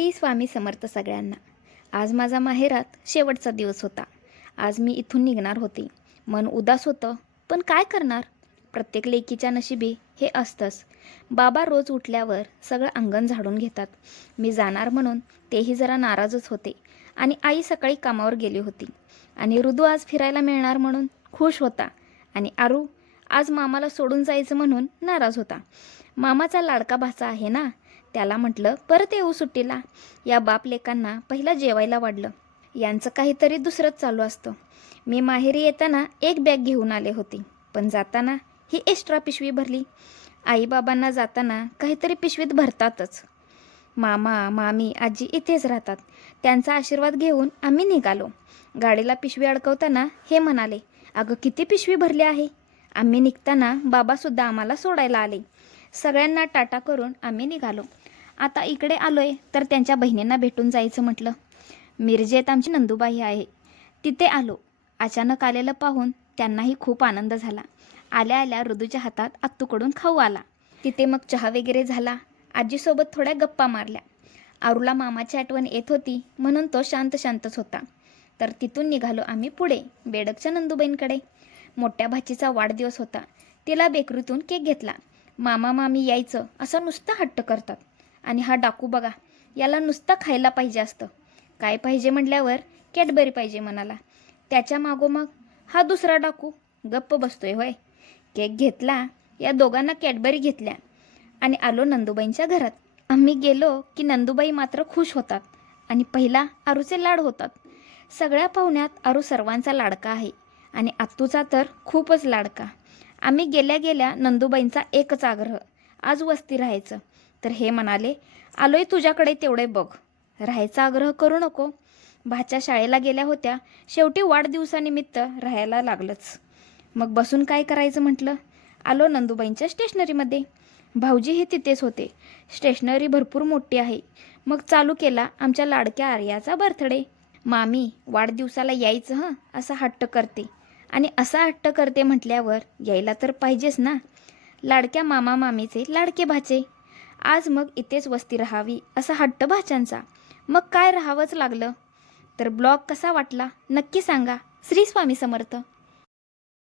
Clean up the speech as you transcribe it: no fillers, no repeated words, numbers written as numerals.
श्री स्वामी समर्थ सगळ्यांना। आज माझा माहेरात शेवटचा दिवस होता। आज मी इथून निघणार होते। मन उदास होतं, पण काय करणार, प्रत्येक लेकीच्या नशिबी हे असतंच। बाबा रोज उठल्यावर सगळं अंगण झाडून घेतात। मी जाणार म्हणून तेही जरा नाराजच होते। आणि आई सकाळी कामावर गेली होती। आणि ऋदू आज फिरायला मिळणार म्हणून खुश होता। आणि आरू आज मामाला सोडून जायचं म्हणून नाराज होता। मामाचा लाडका भाचा आहे ना, त्याला म्हटलं परत येऊ सुट्टीला। या बाप लेकांना पहिला जेवायला वाढलं। यांचं काहीतरी दुसरंच चालू असतं। मी माहेरी येताना एक बॅग घेऊन आले होते, पण जाताना ही एक्स्ट्रा पिशवी भरली। आईबाबांना जाताना काहीतरी पिशवीत भरतातच। मामा मामी आजी इथेच राहतात। त्यांचा आशीर्वाद घेऊन आम्ही निघालो। गाडीला पिशवी अडकवताना हे म्हणाले, अगं किती पिशवी भरली आहे। आम्ही निघताना बाबासुद्धा आम्हाला सोडायला आले। सगळ्यांना टाटा करून आम्ही निघालो। आता इकडे आलोय तर त्यांच्या बहिणींना भेटून जायचं म्हटलं। मिरजेत आमची नंदूबाई आहे, तिथे आलो। अचानक आलेलं पाहून त्यांनाही खूप आनंद झाला। आल्या आल्या ऋदूच्या हातात आत्तूकडून खाऊ आला। तिथे मग चहा वगैरे झाला। आजीसोबत थोड्या गप्पा मारल्या। आरूला मामाची आठवण येत होती म्हणून तो शांतच होता। तर तिथून निघालो आम्ही पुढे बेडकच्या नंदूबाईंकडे। मोठ्या भाचीचा वाढदिवस होता। तिला बेकरीतून केक घेतला। मामा मामी यायचं असं नुसतं हट्ट करतात। आणि हा डाकू बघा, याला नुसतं खायला पाहिजे असतं। काय पाहिजे म्हटल्यावर कॅडबरी पाहिजे म्हणाला। त्याच्या मागोमाग हा दुसरा डाकू गप्प बसतोय होय। केक घेतला, या दोघांना कॅडबरी घेतल्या आणि आलो नंदूबाईंच्या घरात। आम्ही गेलो की नंदूबाई मात्र खुश होतात आणि पहिला आरूचे लाड होतात। सगळ्या पाहुण्यात आरू सर्वांचा लाडका आहे आणि आत्तूचा तर खूपच लाडका। आम्ही गेल्या गेल्या नंदूबाईंचा एकच आग्रह, आज वस्ती राहायचं। तर हे म्हणाले, आलोय तुझ्याकडे तेवढे बघ, राहायचा आग्रह करू नको। भाच्या शाळेला गेल्या होत्या, शेवटी वाढदिवसानिमित्त राहायला लागलंच। मग बसून काय करायचं म्हटलं, आलो नंदूबाईंच्या स्टेशनरीमध्ये। भाऊजीही तिथेच होते। स्टेशनरी भरपूर मोठी आहे। मग चालू केला आमच्या लाडक्या आर्याचा बर्थडे। मामी वाढदिवसाला यायचं हं असा हट्ट करते, आणि असा हट्ट करते म्हटल्यावर यायला तर पाहिजेच ना। लाडक्या मामा मामीचे लाडके भाचे। आज मग इथेच वस्ती राहावी असा हट्ट भाच्यांचा। मग काय राहावंच लागलं। तर ब्लॉग कसा वाटला नक्की सांगा। श्री स्वामी समर्थ।